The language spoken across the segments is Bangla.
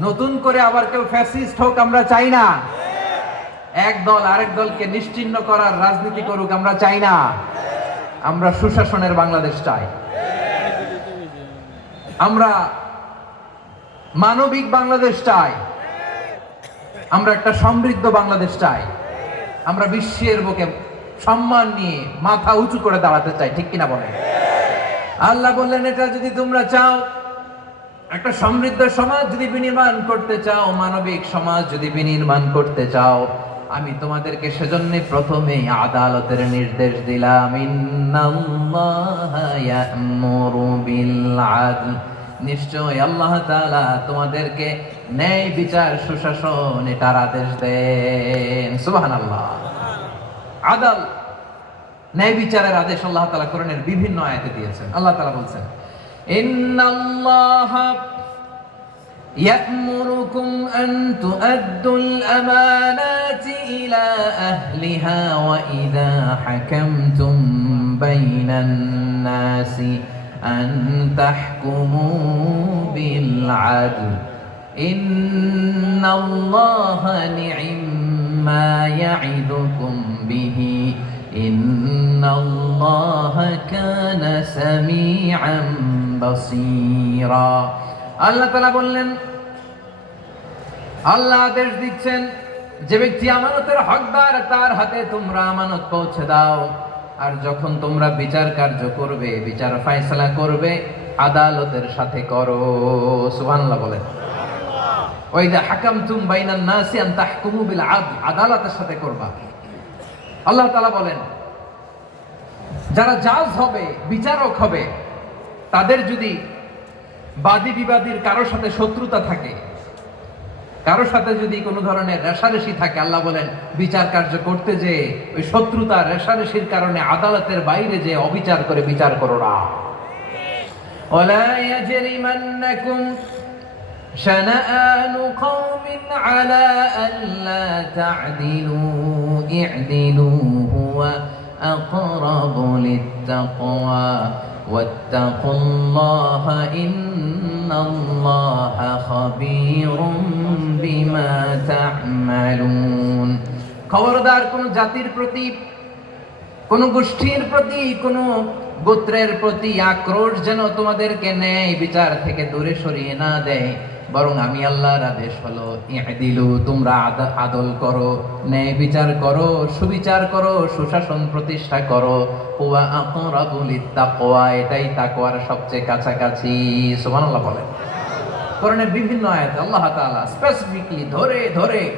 নতুন করে আবার কেউ ফ্যাসিস্ট হোক আমরা চাই না। এক দল আরেক দলকে নিশ্চিহ্ন করার রাজনীতি করুক আমরা চাই না। আমরা সুশাসনের বাংলাদেশ চাই। আমরা মানবিক বাংলাদেশ চাই। আমরা একটা সমৃদ্ধ বাংলাদেশ চাই। আমরা বিশ্বের বুকে সম্মান নিয়ে মাথা উঁচু করে দাঁড়াতে চাই, ঠিক কিনা বলেন? আল্লাহ বললেন, এটা যদি তোমরা চাও, একটা সমৃদ্ধ সমাজ যদি বিনির্মাণ করতে চাও, মানবিক সমাজ যদি বিনির্মাণ করতে চাও, আমি তোমাদেরকে সেজন্য প্রথমে আদালতের নির্দেশ দিলাম। ইন্নাল্লাহা ইয়া'মুরু বিল আদল, নিশ্চয় আল্লাহ তাআলা তোমাদেরকে ন্যায় বিচার সুশাসন এটার আদেশ দেন। সুবহানাল্লাহ। আদাল, ন্যায় বিচারের আদেশ আল্লাহ তাআলা কোরআনের বিভিন্ন আয়াতে দিয়েছেন। আল্লাহ তাআলা বলছেন, ইন্নাল্লাহা يأمركم أن تؤدوا الأمانات إلى أهلها وإذا حكمتم بين الناس أن تحكموا بالعدل إن الله نعم ما يعظكم به إن الله كان سميعا بصيرا। আল্লাহ তাআলা বললেন, আল্লাহ আদেশ দিচ্ছেন, যে ব্যক্তি আমানতের হকদার তার হাতে তোমরা আমানত পৌঁছে দাও। আর যখন তোমরা বিচার কার্য করবে, বিচার ফয়সালা করবে, আদালতের সাথে করো। সুবহানাল্লাহ বলেন। ওয়া ইযা হাকামতুম বাইনান নাসি আন তাহকুমু বিল আদল, আদালতের সাথে করবা। আল্লাহ তাআলা বলেন, যারা জাজ হবে, বিচারক হবে, তাদের যদি বাদী বিবাদীর কারোর সাথে শত্রুতা থাকে, কারোর সাথে যদি কোনো ধরনের রেষারেষি থাকে, আল্লাহ বলেন বিচার কার্য করতে যে ওই শত্রুতা রেষারেষির কারণে আদালতের বাইরে যে অবিচার করে বিচার করো না। ওয়ালা ইয়াজরিমান্নাকুম শানাআনু কওমিন আলা আল্লা তা'দিলু ই'দিলু হুয়া আকরাবু লিত-তাকওয়া ওয়াত্তাকুল্লাহা ইন্নাল্লাহা খাবীরুম বিমা তা'মালুন। খবরদার কোন জাতির প্রতি, কোন গোষ্ঠীর প্রতি, কোন গোত্রের প্রতি আক্রোশ যেন তোমাদেরকে ন্যায় বিচার থেকে দূরে সরিয়ে না দেয়, বরং আমি আল্লাহর আদেশ হলো ই'দিলু, তোমরা আদল করো, ন্যায় বিচার করো, সুবিচার করো, সুশাসন প্রতিষ্ঠা করো। হুয়া আকরাবু লিত-তাকওয়া, এটাই তাকওয়ার সবচেয়ে কাছাকাছি। সুবহানাল্লাহ বলেন। কোরআনের বিভিন্ন আয়াতে আল্লাহ তাআলা স্পেসিফিকলি ধরে ধরে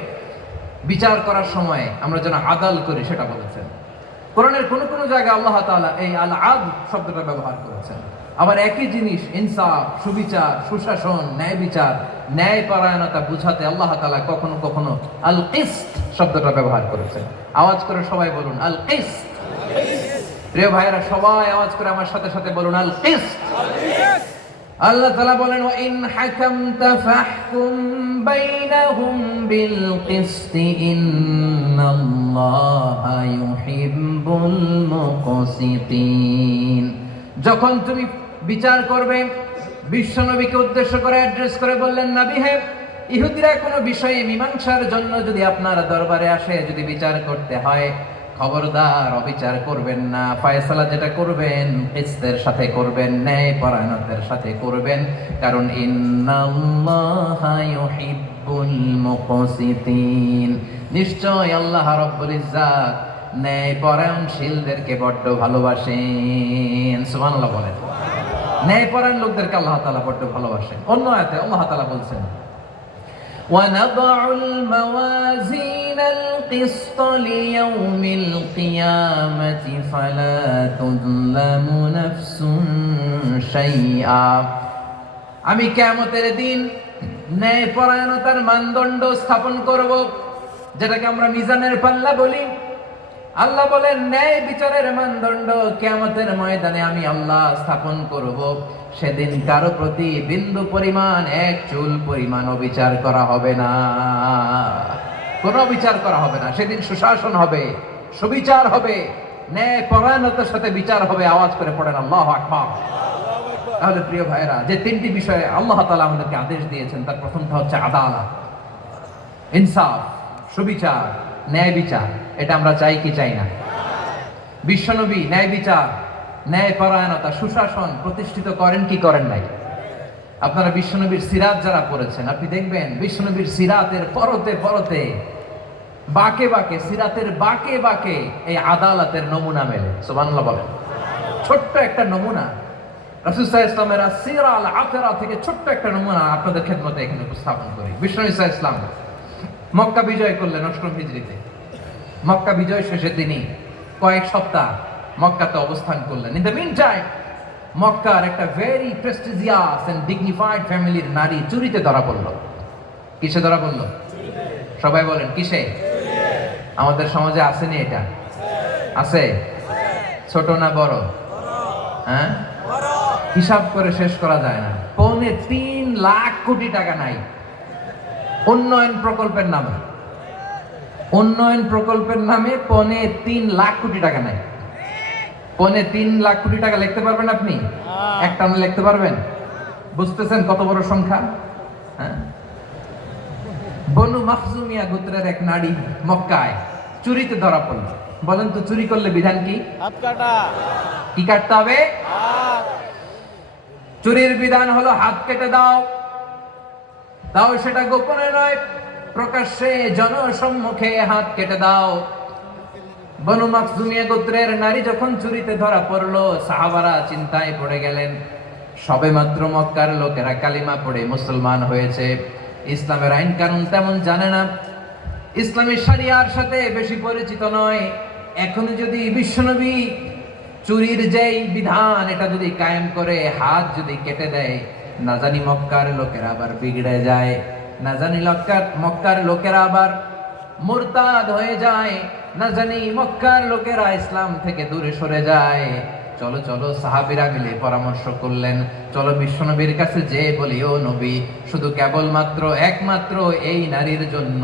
বিচার করার সময় আমরা যেন আদাল করি সেটা বলেছেন। কোরআনের কোন কোন জায়গায় আল্লাহ তাআলা এই আল আদল শব্দটা ব্যবহার করেছেন। আবার একই জিনিস ইনসাফ, সুবিচার, সুশাসন, ন্যায় বিচার, ন্যায় পরায়ণতা বুঝাতে আল্লাহ তাআলা কখনো কখনো আল কিসত শব্দটা ব্যবহার করেছেন। আওয়াজ করে সবাই বলুন আল কিসত। প্রিয় ভাইরা, সবাই আওয়াজ করে আমার সাথে সাথে বলুন আল কিসত। আল্লাহ তাআলা বলেন, ওয়া ইন হাকামতা ফাহকুম বাইনাহুম বিল কিসত ইন্নাল্লাহা ইউহিব্বুল মুকসিতিন। যখন তুমি বিচার করবে, বিশ্বনবীকে উদ্দেশ্য করে অ্যাড্রেস করে বললেন, নবী হে, ইহুদিরা কোনো বিষয়ে মীমাংসার জন্য যদি আপনার দরবারে আসে, যদি বিচার করতে হয়, খবরদার অবিচার করবেন না। ফয়সালা যেটা করবেন কিসতের সাথে করবেন, ন্যায় পরায়ণতার সাথে করবেন, কারণ ইন্নাল্লাহা ইউহিব্বুল মুকসিতিন, নিশ্চয় আল্লাহ রাব্বুল ইজ্জাত ন্যায় পরায়ণশীলদেরকে বড্ড ভালোবাসেন। সুবহানাল্লাহ বলেন। ন্যায় পরায়ণ লোকদেরকে আল্লাহ তাআলা বড্ড ভালোবাসেন। অন্য আয়াতে আল্লাহ তাআলা বলছেন, وَنَضَعُ الْمَوَازِينَ الْقِسْطَ لِيَوْمِ الْقِيَامَةِ فَلَا تُظْلَمُ نَفْسٌ شَيْئًا। আমি কিয়ামতের দিন ন্যায় পরায়ণতার মানদণ্ড স্থাপন করব, যেটাকে আমরা মিজানের পাল্লা বলি। আল্লাহ বলেন, ন্যায় বিচারের মানদণ্ড কিয়ামতের ময়দানে আমি আল্লাহ স্থাপন করব। সেদিন কারো প্রতি বিন্দু পরিমাণ, এক চুল পরিমাণ বিচার করা হবে না, কোনো বিচার করা হবে না। সেদিন সুশাসন হবে, সুবিচার হবে, ন্যায় পরায়ণতার সাথে বিচার হবে। আওয়াজ করে পড়েন আল্লাহু আকবার। তাহলে প্রিয় ভাইরা, যে তিনটি বিষয়ে আল্লাহ তাআলা আমাদেরকে আদেশ দিয়েছেন, তার প্রথমটা হচ্ছে আদালত, ইনসাফ, সুবিচার, ন্যায় বিচার। এটা আমরা চাই কি চাই না? বিশ্বনবী ন্যায় বিচার, ন্যায় পরায়ণতা, সুশাসন প্রতিষ্ঠিত করেন কি করেন নাই? আপনারা বিশ্বনবীর সিরাত যারা পড়েছেন, আপনি দেখবেন বিশ্বনবীর সিরাতের পরতে পরতে, বাকে বাকে, সিরাতের বাকে বাকে এই আদালতের নমুনা মেলে। সুবহানাল্লাহ বলেন। ছোট্ট একটা নমুনা রাসূল সাল্লাল্লাহু আলাইহি ওয়াসাল্লামের সিরা আল আতরা থেকে ছোট্ট একটা নমুনা আপনাদের খেদমতে এখানে উপস্থাপন করি। বিশ্বনবী সাল্লাল্লাহু আলাইহি ওয়াসাল্লাম মক্কা বিজয় করলেন ৮ম হিজরিতে। মক্কা বিজয় শেষে তিনি কয়েক সপ্তাহ মক্কাতে অবস্থান করলেন। ইন দ্য মিন টাইম মক্কার একটা ভেরি প্রেস্টিজিয়াস এন্ড ডিগনিফাইড ফ্যামিলির নারী চুরিতে ধরা পড়ল। কিসে ধরা পড়ল? সবাই বলেন কিসে? আমাদের সমাজে আসেনি এটা? আছে? ছোট না বড়? হ্যাঁ, হিসাব করে শেষ করা যায় না। ৩.৫ লাখ কোটি টাকা নাই উন্নয়ন প্রকল্পের নামে। উন্নয়ন প্রকল্পের নামে ৩.৫ লাখ কোটি টাকা নাই। ৩.৫ লাখ কোটি টাকা লিখতে পারবেন আপনি? একটা না লিখতে পারবেন? বুঝতেছেন কত বড় সংখ্যা? হ্যাঁ, বনু মাখজুমিয়া গোত্রের এক নারী মক্কায় চুরিতে ধরা পড়ল। বলেন তো চুরি করলে বিধান কি? হাত কাটা। কি কাটতে হবে? চুরির বিধান হলো হাত কেটে দাও। তাও সেটা গোপনে নয়, প্রকাশ্যে জনসম্মুখে হাত কেটে দাও। বনু মাখজুমিয়া গোত্রের নারী যখন চুরিতে ধরা পড়লো, সাহাবারা চিন্তায় পড়ে গেলেন। সবেমাত্র মক্কার লোকেরা কালিমা পড়ে মুসলমান হয়েছে, ইসলামের আইন কানুন তেমন জানে না, ইসলামী শরিয়ার সাথে বেশি পরিচিত নয়। এখন যদি বিশ্বনবী চুরির যেই বিধান এটা যদি কায়েম করে হাত যদি কেটে দেয়, না জানি মক্কার লোকেরা আবার বিগড়ে যায়, না জানি মক্কার লোকেরা আবার মুরতাদ হয়ে যায়, না জানি মক্কার লোকেরা ইসলাম থেকে দূরে সরে যায়। চলো চলো, সাহাবীরা মিলে পরামর্শ করলেন, চলো বিশ্বনবীর কাছে যে বলি, ও নবী, শুধু কেবলমাত্র একমাত্র এই নারীর জন্য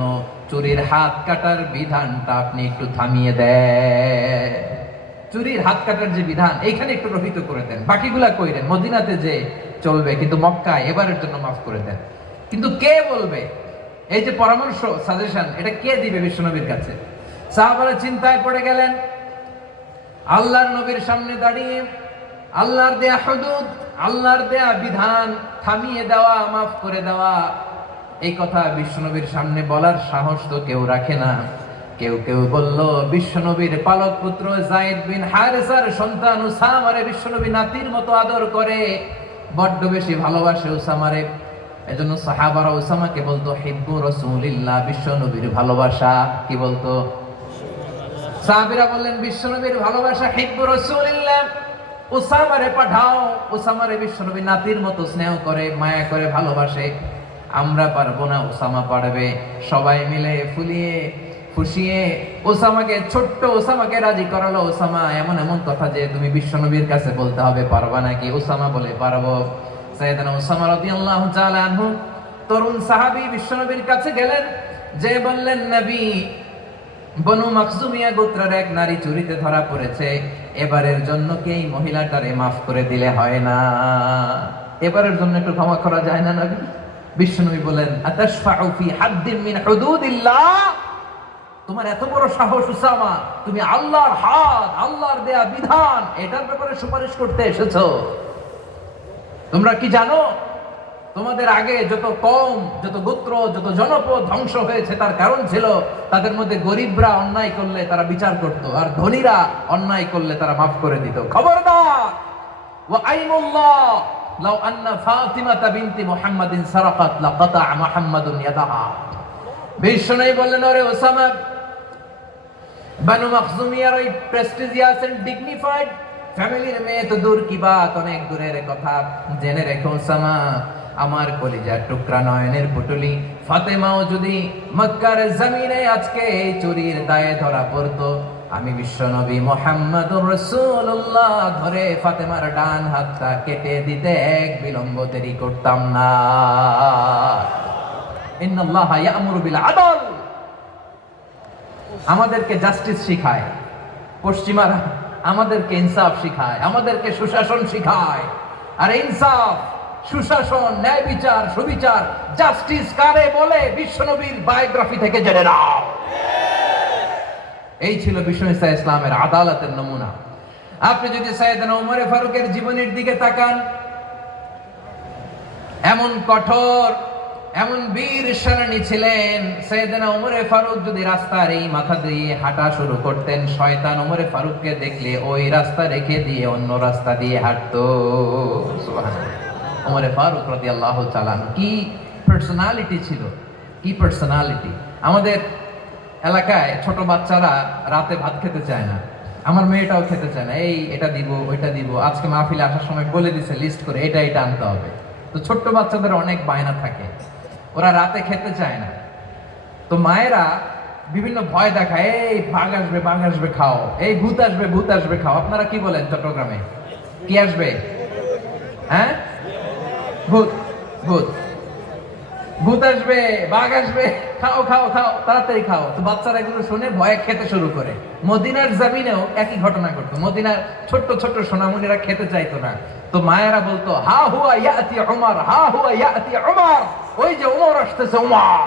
চুরির হাত কাটার বিধানটা আপনি একটু থামিয়ে দেন। চুরির হাত কাটার যে বিধান এইখানে একটু রহিত করে দেন, বাকিগুলা কইরেন মদিনাতে যে চলবে, কিন্তু মক্কায় এবারের জন্য মাফ করে দেন। কিন্তু কে বলবে? এই যে পরামর্শ, সাজেশন, এটা কে দিবে বিশ্বনবীর কাছে? সাহাবারা চিন্তায় পড়ে গেলেন। আল্লাহর নবীর সামনে দাঁড়িয়ে আল্লাহর দেয়া হুদুদ, আল্লাহর দেয়া বিধান থামিয়ে দেওয়া, মাফ করে দেওয়া, এই কথা বিশ্বনবীর সামনে বলার সাহস তো কেউ রাখে না। কেউ কেউ বলল, বিশ্বনবীর পালক পুত্র যায়েদ বিন হারেসার সন্তান উসামারে বিশ্বনবী নাতির মতো আদর করে, বড্ড বেশি ভালোবাসে উসামারে। এজন্য সাহাবারা উসামাকে বলতো হিব্বু রাসূলিল্লাহ, বিশ্বনবীর ভালোবাসা। কি বলতো? সাহাবীরা বললেন, বিশ্বনবীর ভালোবাসা হিব্বু রাসূলিল্লাহ, উসামারে পাঠাও। উসামারে বিশ্বনবী নাতির মতো স্নেহ করে, মায়া করে, ভালোবাসে। আমরা পারবো না, উসামা পারবে। সবাই মিলে ফুলিয়ে ফুসিয়ে ওসামাকে, ছোট্ট ওসামাকে রাজি করালো। ওসামা এমন এমন কথা যে তুমি বিশ্বনবীর কাছে বলতে হবে, পারবা নাকি? ওসামা বলে, পারবো। সাইয়েদনা ওসামা রাদিয়াল্লাহু তাআলা আনহু তরুণ সাহাবী বিশ্বনবীর কাছে গেলেন, যে বললেন, নবী, বনু মাখজুমিয়া গোত্রের এক নারী চুরিতে ধরা পড়েছে, এবারের জন্য কি এই মহিলাটারে মাফ করে দিলে হয় না? এবারের জন্য একটু ক্ষমা করা যায় না নবী? বিশ্বনবী বলেন, আতাশফাউ ফি হাদ্দিন মিন হুদুদিল্লাহ, তোমার এত বড় সাহস উসামা, তুমি আল্লাহর হাত, আল্লাহর দেয়া বিধান, এটার ব্যাপারে সুপারিশ করতে এসেছো? তোমরা কি জানো তোমাদের আগে যত কওম, যত গোত্র, যত জনপদ ধ্বংস হয়েছে, তার কারণ ছিল তাদের মধ্যে গরিবরা অন্যায় করলে তারা বিচার করত, আর ধনীরা অন্যায় করলে তারা মাফ করে দিত। খবরদার, ওয়া আইমুল্লাহ লাউ আন্না ফাতিমাতা বিনতি মুহাম্মাদিন সারাকাত লাকাতা মুহাম্মাদুন ইয়াদাহা। বিশ্বনবী বললেন, ওরে ওসামা, বানু মাখজুমিয়ার ওই প্রেস্টিজিয়াস এন্ড ডিগনিফাইড ফ্যামিলির মেয়ে তো দূর কি বাত, অনেক দূরের কথা। জেনে রেখো ওসামা, আমার কলিজার টুকরা, নয়নের পুটুলি ফাতেমাও যদি মক্কার জমিনে আজকে এই চুরির দায়ে ধরা পড়তো, আমি বিশ্বনবী মুহাম্মদুর রাসূলুল্লাহ ধরে ফাতেমার ডান হাতটা কেটে দিতে এক বিলম্ব দেরি করতাম না। ইন্নাল্লাহা ইয়া'মুরু বিল আদল, আমাদেরকে জাস্টিস শিখায় পশ্চিমারা, আমাদেরকে ইনসাফ শিখায়, আমাদেরকে সুশাসন শিখায়। আর ইনসাফ, সুশাসন, ন্যায় বিচার, সুবিচার, জাস্টিস কারে বলে বিশ্বনবীর বায়োগ্রাফি থেকে জেনে নাও। এই ছিল বিশ্ব ইসলামের আদালতের নমুনা। আপনি যদি সাইয়েদনা ওমর ফারুকের জীবনের দিকে তাকান, এমন কঠোর, এমন বীর সেনানী ছিলেন। সাইয়েদনা ওমর ফারুক যদি রাস্তার এই মাথা দিয়ে হাঁটা শুরু করতেন, শয়তান ওমর ফারুককে দেখলে ওই রাস্তা রেখে দিয়ে অন্য রাস্তা দিয়ে হাঁটতো। সুবহানাল্লাহ। ওমর ফারুক রাদিয়াল্লাহু তাআলা কি পার্সোনালিটি ছিল, কি পার্সোনালিটি। আমাদের এলাকায় ছোট বাচ্চারা রাতে ভাত খেতে চায় না, আমার মেয়েটাও খেতে চায় না। এই এটা দিব, ওইটা দিব, আজকে মাহফিলে আসার সময় বলে দিছে লিস্ট করে এটা এটা আনতে হবে। তো ছোট্ট বাচ্চাদের অনেক বায়না থাকে, ওরা রাতে খেতে চায় না। তো মায়েরা বিভিন্ন ভয় দেখায়, এই বাঘ আসবে, বাঘ আসবে খাও, এই ভূত আসবে, ভূত আসবে খাও। আপনারা কি বলেন চট্টগ্রামে? কি আসবে? হ্যাঁ, ভূত, ভূত, ভূত আসবে, বাঘ আসবে, খাও খাও খাও, তাড়াতাড়ি খাও। তো বাচ্চারা এগুলো শুনে ভয়ে খেতে শুরু করে। মদিনার জমিনেও একই ঘটনা ঘটতো। মদিনার ছোট্ট ছোট্ট সোনামণিরা খেতে চাইতো না। তো মায়েরা বলতো, হা হুয়া ইয়াতি উমর, হা হুয়া ইয়াতি উমর, ওই যে উমর আসতেছে, উমর।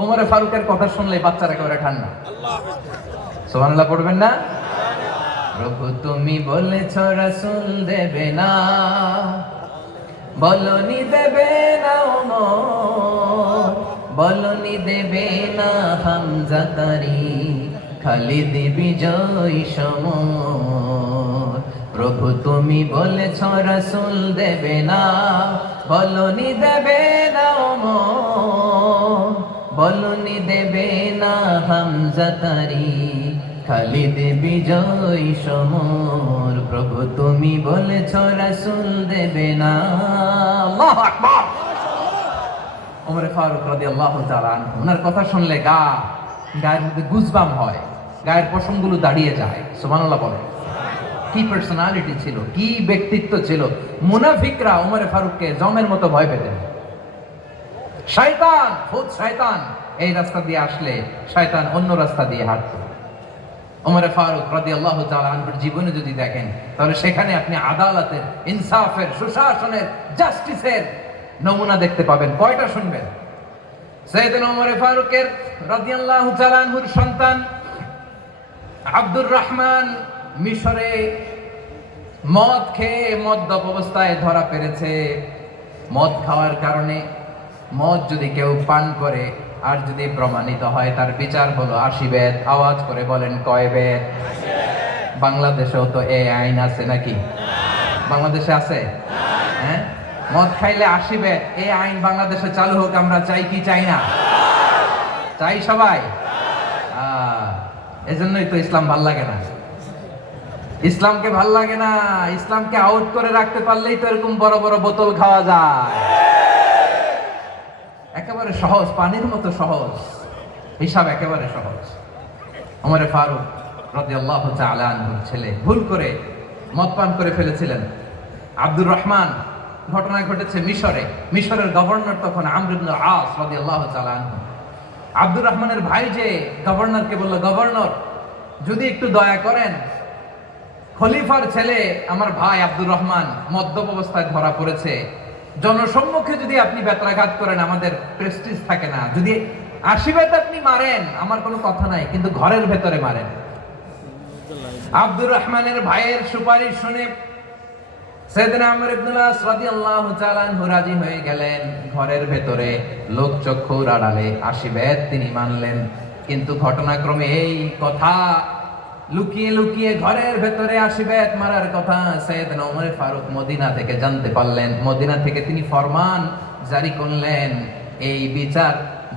ওমরে ফারুকের কথা শুনলে বাচ্চারা একেবারে ঠান্ডা। সুবহানাল্লাহ পড়বেন না? প্রভু তুমি বলেছ রাসূল দেবে না, বলনি দেবে না ওমর, বলনি দেবে না হামজা তারি, খালিদ বিজয় সমর। প্রভু তুমি বলেছ রাসূল দেবে না, বলনি দেবে না ওমর, বলনি দেবে না হামজা তারি, খালিদ বিজয় সমর। প্রভু তুমি বলেছ রাসূল দেবে না। আল্লাহু আকবার। ওমর ফারুক রাদিয়াল্লাহু তাআলা আনহু, ওনার কথা শুনলে গায়ের মধ্যে গুজবাম হয়, গায়ের পশমগুলো দাঁড়িয়ে যায়। সুবহানাল্লাহ বলেন। কি পার্সোনালিটি ছিল, কি ব্যক্তিত্ব ছিল। মুনাফিকরা ওমর ফারুককে জমের মতো ভয় পেতেন। শয়তান, ভূত শয়তান এই রাস্তা দিয়ে আসলে শয়তান অন্য রাস্তা দিয়ে হাঁটত। ওমর ফারুক রাদিয়াল্লাহু তাআলা আনহুর জীবনে যদি দেখেন, তাহলে সেখানে আপনি আদালতের, ইনসাফের, সুশাসনের, জাস্টিসের নমুনা দেখতে পাবেন। কয়টা শুনবেন? সাইয়েদনা ওমর ফারুকের রাদিয়াল্লাহু তাআলা আনহুর সন্তান আব্দুর রহমান মিশরে মদ খেয়ে মদ্যপ অবস্থায় ধরা পড়েছে। মদ খাওয়ার কারণে, মদ যদি কেউ পান করে আর যদি প্রমাণিত হয়, তার বিচার হলো 80 বেত। আওয়াজ করে বলেন কয় বেত? বাংলাদেশেও তো এই আইন আছে নাকি? বাংলাদেশে আছে? হ্যাঁ, মদ খাইলে 80 বেত, এই আইন বাংলাদেশে চালু হোক। আমরা চাই কি চাই না? চাই সবাই। এজন্যই তো ইসলাম ভাল লাগে না। ইসলামকে ভাল লাগে না। ইসলামকে আউট করে রাখতে পারলেই তো এরকম বড় বড় বোতল খাওয়া যায়। একেবারে সহজ, পানির মতো সহজ, হিসাব একেবারে সহজ। ওমর ফারুক রাদিয়াল্লাহু তাআলা আনহুর ছেলে ভুল করে মদ পান করে ফেলেছিলেন। আব্দুর রহমান, ঘটনা ঘটেছে মিশরে। মিশরের গভর্নর তখন আমর ইবনে আস রাদিয়াল্লাহু তাআলা আনহু। আব্দুর রহমানের ভাই যে গভর্নরকে বলল, গভর্নর যদি একটু দয়া করেন, খলিফার ছেলে আমার ভাই আব্দুর রহমান মদ্যপ অবস্থায় ধরা পড়েছে, জনসম্মুখে যদি আপনি বেত্রাঘাত করেন আমাদের প্রেস্টিজ থাকে না। যদি 80 বেত আপনি মারেন আমার কোনো কথা নাই, কিন্তু ঘরের ভেতরে মারেন। আব্দুর রহমানের ভাইয়ের সুপারিশ শুনে সাইয়েদনা আমর ইবনে আস রাদিয়াল্লাহু তাআলা আনহু রাজি হয়ে গেলেন। ঘরের ভেতরে লোক চক্ষুর আড়ালে 80 বেত তিনি মানলেন। কিন্তু ঘটনাক্রমে এই কথা লুকিয়ে লুকিয়ে ঘরের ভেতরে 80 বেত মারার কথা সাইয়েদনা ওমর ফারুক মদিনা থেকে জানতে পারলেন। মদিনা থেকে তিনি ফরমান জারি করলেন, এই বিচার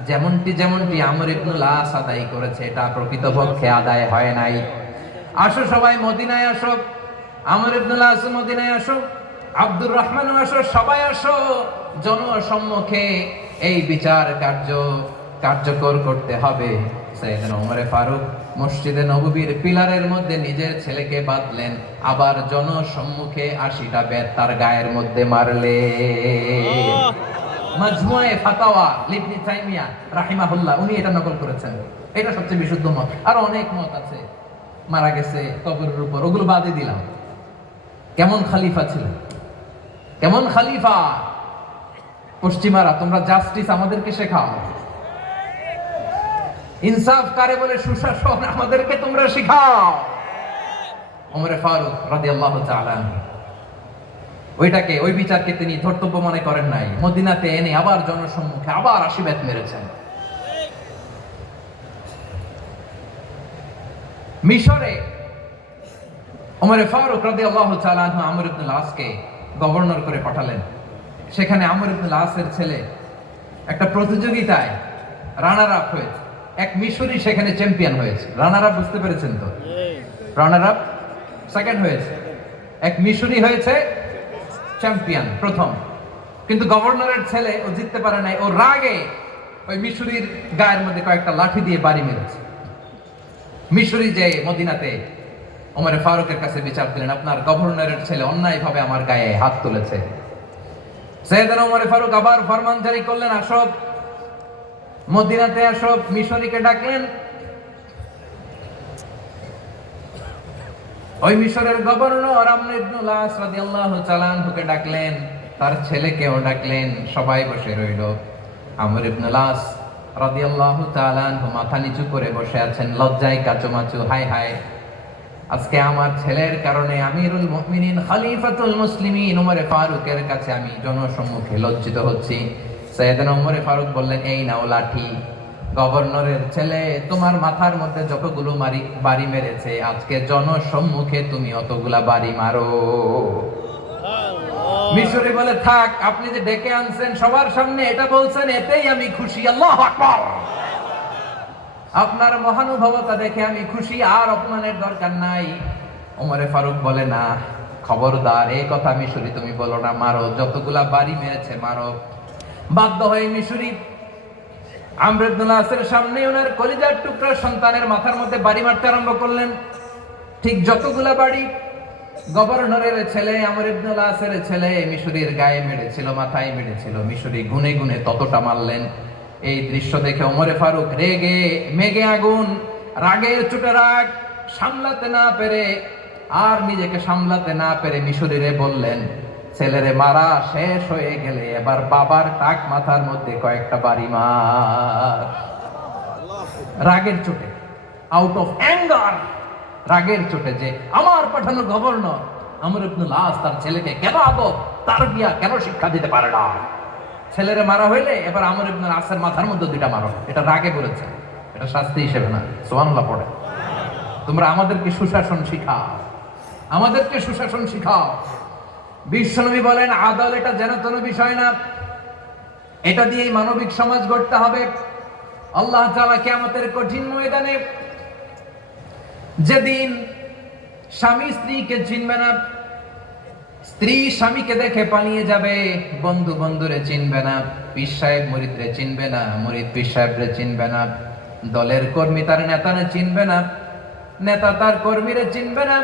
যেমনটি আমর ইবনে আস আদায় করেছে, এটা প্রকৃতপক্ষে আদায় হয় নাই। আসো সবাই মদিনায় আসো, আমর ইবনে আস মদিনায় আসো, আব্দুর রহমান আসো, সবাই আসো, জনসম্মুখে এই বিচার কার্যকর করতে হবে। সাইয়েদনা ওমর ফারুক মসজিদে নববীর পিলারের মধ্যে নিজের ছেলেকে বাঁধলেন, আবার জনসম্মুখে 80টা বেত তার গায়ের মধ্যে মারলেন। মাজমুয়ে ফাতাওয়া ইবনে তাইমিয়া রাহিমাহুল্লাহ উনি এটা নকল করেছেন। এটা সবচেয়ে বিশুদ্ধ মত। আর অনেক মত আছে, মারা গেছে কবরের উপর, ওগুলো বাদই দিলাম। কেমন খলিফা ছিলেন, কেমন খলিফা? পশ্চিমারা তোমরা জাস্টিস আমাদেরকে শেখাও, ইনসাফ কারে বলে সুশাসন আমাদেরকে তোমরা শেখাও। ওমর ফারুক রাদিয়াল্লাহু তাআলা ওই বিচারকে তিনি ধর্তব্য মনে করেন নাই। মদিনাতে এনে আবার জনসম্মুখে আবার আশীর্বাদ মেরেছেন। মিশরে ওমর ফারুক রাদিয়াল্লাহু তাআলা আমর ইবনুল আসকে গভর্নর করে পাঠালেন। সেখানে আমর ইবনুল আসের ছেলে একটা প্রতিযোগিতায় রানার আপ হয়েছে। এক মিশরি সেখানে চ্যাম্পিয়ন হয়েছে। রানার আপ বুঝতে পেরেছেন তো? রানার আপ সেকেন্ড হয়েছে, এক মিশরি হয়েছে চ্যাম্পিয়ন প্রথম। কিন্তু গভর্নরের ছেলে ও জিততে পারে নাই। ও রাগে ওই মিশরির গায়ের মধ্যে কয়েকটা লাঠি দিয়ে বাড়ি মেরেছে। মিশরি যে মদিনাতে ওমর ফারুকের কাছে বিচার দিলেন, আপনার গভর্নরের ছেলে অন্যায়ভাবে আমার গায়ে হাত তুলেছে। সাইয়েদনা ওমর ফারুক আবার ফরমান জারি করলেন, আসো মদিনাতে আসো। মিশরীকে ডাকলেন। ওই মিশরের গভর্নর আমর ইবনুল আস রাদিয়াল্লাহু তাআলা আনহুকে ডাকলেন, তার ছেলেকেও ডাকলেন। সবাই বসে রইল। আমর ইবনুল আস রাদিয়াল্লাহু তাআলা আনহু মাথা নিচু করে বসে আছেন, লজ্জায় কাচুমাচু। হায় হায়, আজকে আমার ছেলের কারণে আমিরুল মুমিনিন খলিফাতুল মুসলিমিন ওমর ফারুকের কাছে আমি জনসম্মুখে লজ্জিত হচ্ছি। সাইয়েদনা ওমর ফারুক বললেন, এই নাও লাঠি। গভর্নরের ছেলে তোমার মাথার মধ্যে যতগুলো বাড়ি মেরেছে, আজকে জনসম্মুখে তুমি অতগুলা বাড়ি মারো। মিশরি বলে, থাক, আপনি যে ডেকে আনছেন সবার সামনে এটা বলছেন, এতেই আমি খুশি। আল্লাহু আকবার। আপনার মহানুভবতা দেখে আমি খুশি, আর অপমানের দরকার নাই। ওমর ফারুক বলে, না, খবরদার, এই কথা মিশরি তুমি বলো না, মারো, যতগুলা বাড়ি মেরেছে মারো। বাধ্য হয়ে মিশরি আমর ইবনুল আসের সামনে ওনার কলিজার টুকরা সন্তানের মাথার মধ্যে বাড়ি মারতে আরম্ভ করলেন। ঠিক যতগুলা বাড়ি গভর্নরের ছেলে আমর ইবনুল আসের ছেলে মিশরির গায়ে মেরেছিল, মাথায় মেরেছিল, মিশরি গুনে গুনে ততটা মারলেন। এই দৃশ্য দেখে ওমর ফারুক রেগে মেগে আগুন, রাগের চোটে রাগ সামলাতে না পেরে, আর নিজেকে সামলাতে না পেরে মিশরিরে বললেন, ছেলেরে মারা শেষ হয়ে গেলে এবার বাবার টাক মাথার মধ্যে কয়েকটা বাড়ি মার। রাগের চোটে, আউট অফ অ্যাঙ্গার, রাগের চোটে, যে আমার পাঠানো গভর্নর আমর ইবনুল আস তার ছেলেকে কেন আদব তারবিয়া কেন শিক্ষা দিতে পারে না। ছেলেরে মারা হইলে এবার আমর ইবনুল আসের মাথার মধ্যে দুইটা মারো। এটা রাগে বলেছে, এটা শাস্তি হিসেবে না। সুবহানাল্লাহ পড়ে। তোমরা আমাদেরকে সুশাসন শিখাও, আমাদেরকে সুশাসন শিখাও। বিশ্বনবী বলেন, আদল এটা যেন কোনো বিষয় না, এটা দিয়েই মানবিক সমাজ গড়তে হবে। আল্লাহ তাআলা কিয়ামতের কঠিন ময়দানে, যেদিন স্বামী স্ত্রীকে চিনবে না, স্ত্রী স্বামীকে দেখে পালিয়ে যাবে, বন্ধু বন্ধুরে চিনবে না, পীর সাহেব মুরিদরে চিনবে না, মুরিদ পীর সাহেবরে চিনবে না, দলের কর্মী তার নেতারে চিনবে না, নেতা তার কর্মীরে চিনবে না,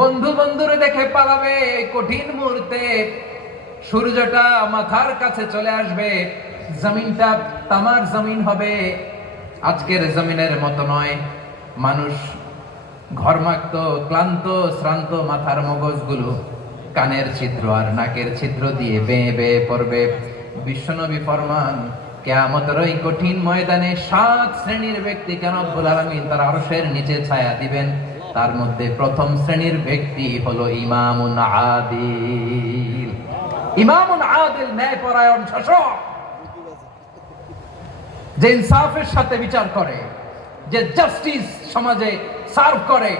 বন্ধু বন্ধুরে দেখে পালাবে। কঠিন মুহূর্তে সূর্যটা মাথার কাছে চলে আসবে, জমিনটা তামার জমিন হবে। আজকের জমিনের মতো নয়। মানুষ ঘর্মাক্ত, ক্লান্ত, শ্রান্ত মাথার মগজগুলো কানের ছিদ্র আর নাকের ছিদ্র দিয়ে বেয়ে বেয়ে পড়বে। বিশ্বনবী ফরমান, কিয়ামতের ওই কঠিন ময়দানে 7 শ্রেণীর ব্যক্তিকে রব্বুল আলামিন তার আরশের নিচে ছায়া দিবেন। তার মধ্যে প্রথম শ্রেণীর ব্যক্তি হলো ইমামুন আদিল। ইমামুন আদিল, ন্যায়পরায়ণ শাসক, যে ইনসাফের সাথে বিচার করে, যে জাস্টিস সমাজে সার্ভ করে,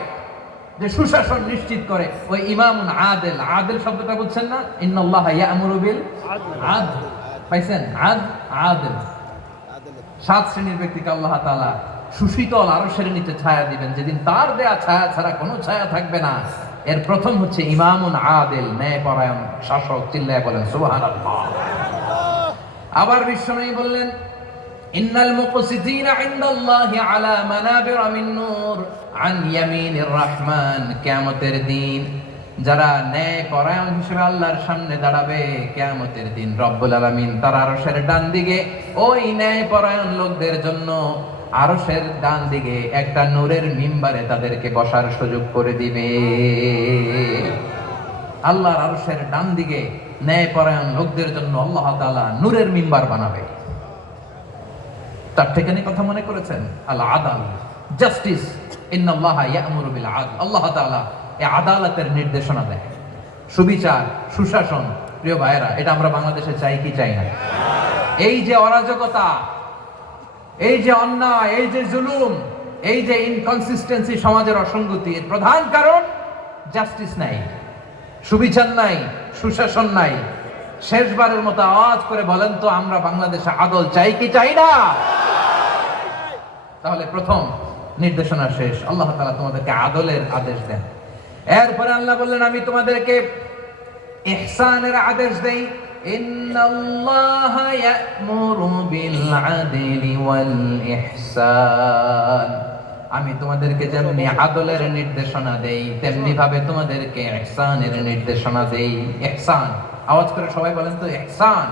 যে সুশাসন নিশ্চিত করে, ওই ইমামুন আদিল। আদিল শব্দটা বুঝছেন না? ইন্নাল্লাহা ইয়া'মুরু বিল আদল। পাইছেন? আদিল। 7 শ্রেণীর ব্যক্তিকে আল্লাহ তাআলা সুশীতল আরশের নিচে ছায়া দিবেন, যেদিন তার দেয়া ছায়া ছাড়া কোনো ছায়া থাকবে না। এর প্রথম হচ্ছে ইমামুন আদিল, ন্যায়পরায়ণ শাসক। চিল্লায় বলেন সুবহানাল্লাহ। আবার বিশ্বনবী বললেন, ইন্নাল মুকসিতিনা ইনদাল্লাহি আলা মানাবিরা মিন নূর আন ইয়ামিনির রহমান। কিয়ামতের দিন যারা ন্যায়পরায়ণ হিসেবে আল্লাহর সামনে দাঁড়াবে, কিয়ামতের দিন রব্বুল আলামিন তার আরশের ডান দিকে ওই ন্যায়পরায়ণ লোকদের জন্য আরশের ডান দিকে একটা নূরের মিম্বারে তাদেরকে বসার সুযোগ করে দিবে। আল্লাহর আরশের ডান দিকে ন্যায়পরায়ণ লোকদের জন্য আল্লাহ তাআলা নূরের মিম্বার বানাবে। তার ঠিকানি কথা মনে করেছেন? আল আদাল, জাস্টিস। ইন্নাল্লাহা ইয়া'মুরু বিল আদল। আল্লাহ তাআলা এই আদালতের নির্দেশনা দেয়, সুবিচার, সুশাসন। প্রিয় ভাইয়েরা, এটা আমরা বাংলাদেশে চাই কি চাই না? এই যে অরাজকতা, এই যে অন্যায়, এই যে জুলুম, এই যে ইনকনসিস্টেন্সি, সমাজের অসঙ্গতি, এর প্রধান কারণ জাস্টিস নাই, সুবিচার নাই, সুশাসন নাই। শেষবারের মতো আওয়াজ করে বলেন তো, আমরা বাংলাদেশে আদল চাই কি চাই না? তাহলে প্রথম নির্দেশনা শেষ, আল্লাহ তাআলা তোমাদেরকে আদলের আদেশ দেন। এরপরে আল্লাহ বললেন, আমি তোমাদেরকে ইহসানের আদেশ দেই। ইন্নাল্লাহা ইয়া'মুরু বিল আদলি ওয়াল ইহসান। আমি তোমাদেরকে যেমনি আদলের নির্দেশনা দেই, তেমনি ভাবে তোমাদেরকে ইহসানের নির্দেশনা দেই। ইহসান, আওয়াজ করে সবাই বলেন তো, ইহসান।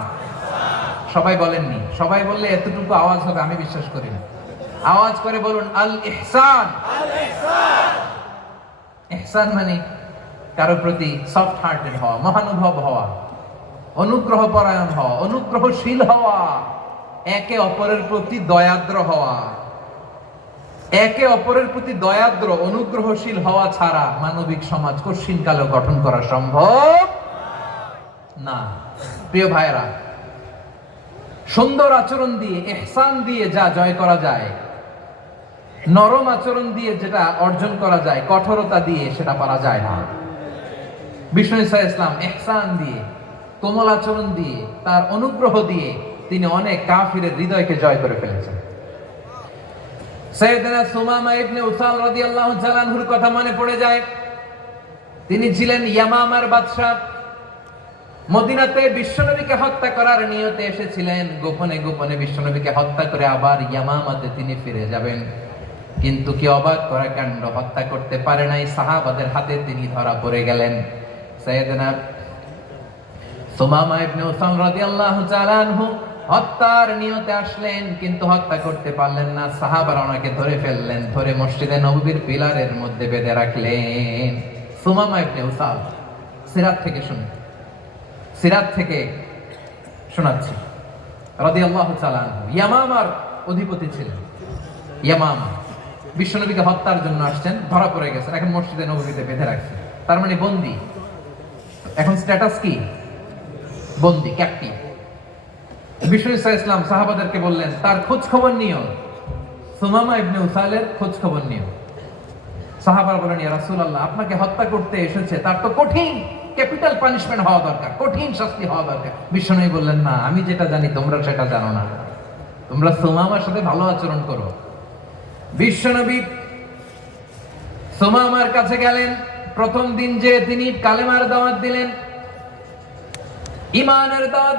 সবাই বলেননি, সবাই বললে এতটুকু আওয়াজ হবে আমি বিশ্বাস করি না। আওয়াজ করে বলুন, আল ইহসান। ইহসান মানে কারো প্রতি সফট হার্টেড হওয়া, মহানুভব হওয়া, অনুগ্রহ পরায়ণ হওয়া, অনুগ্রহশীল হওয়া, একে অপরের প্রতি দয়াদ্র হওয়া। একে অপরের প্রতি দয়াদ্র, অনুগ্রহশীল হওয়া ছাড়া মানবিক সমাজ কঠিনকালে গঠন করা সম্ভব না। প্রিয় ভাইরা, সুন্দর আচরণ দিয়ে, ইহসান দিয়ে যা জয় করা যায়, নরম আচরণ দিয়ে যেটা অর্জন করা যায়, কঠোরতা দিয়ে সেটা পারা যায় না। বিষ্ণু ঈসা ইসলাম ইহসান দিয়ে, কোমল আচরণ দিয়ে, তার অনুগ্রহ দিয়ে তিনি অনেক কাফিরের হৃদয়কে জয় করে ফেলেছেন। সাইয়েদনা সুমামা ইবনে উসাল রাদিয়াল্লাহু তাআলা আনহুর কথা মনে পড়ে যায়। তিনি ছিলেন ইয়ামামার বাদশা। মদিনাতে বিশ্বনবীকে হত্যা করার নিয়তে এসেছিলেন। গোপনে গোপনে বিশ্বনবীকে হত্যা করে আবার ইয়ামামাতে তিনি ফিরে যাবেন। কিন্তু কি অবাক করা কাণ্ড, হত্যা করতে পারে নাই, সাহাবাদের হাতে তিনি ধরা পড়ে গেলেন। সাইয়েদনা সুমামা ইবনে উসাল রাদিয়াল্লাহু তাআলা আনহু হত্যার নিয়তে আসলেন, কিন্তু হত্যা করতে পারলেন না। সাহাবারা ওনাকে ধরে ফেললেন, ধরে মসজিদে নববীর পিলারের মধ্যে বেঁধে রাখলেন। সুমামা ইবনে উসাল, সিরাত থেকে শুনুন, সিরাত থেকে শোনাচ্ছি। রাদিয়াল্লাহু তাআলা আনহু ইয়ামামার অধিপতি ছিলেন। ইয়ামামা বিশ্বনবীকে হত্যার জন্য আসছেন, ধরা পড়ে গেছেন, এখন মসজিদে নববীতে বেঁধে রাখছে, তার মানে বন্দী। এখন স্ট্যাটাস কি? বন্দী, ক্যাপ্টিভ। বিষ্ণু ঈসা ইসলাম সাহাবাদেরকে বললেন, তার খোঁজ খবর নিও, সুমামা ইবনে উসালের খোঁজ খবর নিও। সাহাবারা বলেন, ইয়া রাসূলুল্লাহ, আপনাকে হত্যা করতে এসেছে, তার তো কঠিন ক্যাপিটাল পানিশমেন্ট হওয়া দরকার, কঠিন শাস্তি হওয়া দরকার। বিশ্বনবী বললেন, না, আমি যেটা জানি তোমরা সেটা জানো না, তোমরা সুমামার সাথে ভালো আচরণ করো। বিশ্বনবী সুমামার কাছে গেলেন। প্রথম দিন যে তিনি কালেমার দাওয়াত দিলেন, ঈমানের দাওয়াত